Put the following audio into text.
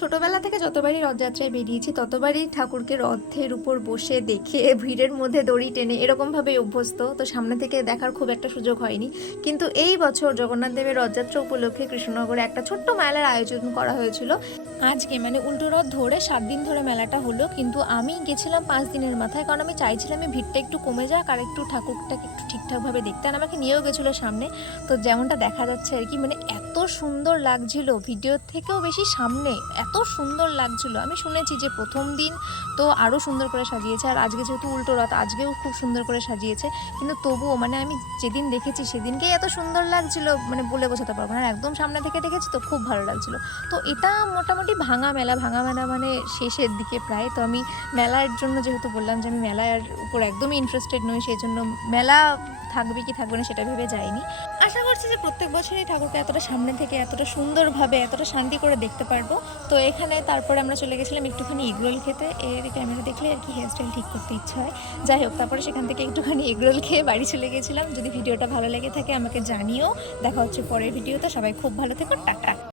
ছোটবেলা থেকে যতবারই রথযাত্রায় বেরিয়েছি ততবারই ঠাকুরকে রথের উপর বসে দেখে ভিড়ের মধ্যে দড়ি টেনে এরকমভাবেই অভ্যস্ত, তো সামনে থেকে দেখার খুব একটা সুযোগ হয়নি। কিন্তু এই বছর জগন্নাথ দেবের রথযাত্রা উপলক্ষে কৃষ্ণনগরে একটা ছোট্ট মেলার আয়োজন করা হয়েছিল। আজকে মানে উল্টো রথ ধরে 7 দিন ধরে মেলাটা হলো, কিন্তু আমি গেছিলাম 5 দিনের মাথায়, কারণ আমি চাইছিলাম এই ভিড়টা একটু কমে যাক আর একটু ঠাকুরটাকে একটু ঠিকঠাকভাবে দেখতে। আর আমাকে নিয়েও গেছিলো সামনে, তো যেমনটা দেখা যাচ্ছে আর কি, মানে এত সুন্দর লাগছিল, ভিডিওর থেকেও বেশি সামনে এত সুন্দর লাগছিল। আমি শুনেছি যে প্রথম দিন তো আরও সুন্দর করে সাজিয়েছে, আর আজকে যেহেতু উল্টো রথ আজকেও খুব সুন্দর করে সাজিয়েছে, কিন্তু তবুও মানে আমি যেদিন দেখেছি সেদিনকেই এত সুন্দর লাগছিল, মানে বলে বোঝাতে পারবো না। একদম সামনে থেকে দেখেছি তো খুব ভালো লাগছিল। তো এটা মোটামুটি ভাঙা মেলা মানে শেষের দিকে প্রায়। তো আমি মেলার জন্য যেহেতু বললাম যে আমি মেলার উপর একদমই ইন্টারেস্টেড নই, সেই জন্য মেলা থাকবে কি থাকবে না সেটা ভেবে যাইনি। আশা করছি যে প্রত্যেক বছরই ঠাকুরকে এতটা সামনে থেকে এতটা সুন্দরভাবে এতটা শান্তি করে দেখতে পারবো। তো এখানে তারপরে আমরা চলে গেছিলাম একটুখানি এগরোল খেতে। এর ক্যামেরা দেখলে আর কি হেয়ার স্টাইল ঠিক করতে ইচ্ছা হয়। যাই হোক, তারপরে সেখান থেকে একটুখানি এগরোল খেয়ে বাড়ি চলে গেছিলাম। যদি ভিডিওটা ভালো লেগে থাকে আমাকে জানিও। দেখা হচ্ছে পরের ভিডিওতে। সবাই খুব ভালো থেকো, টাটা।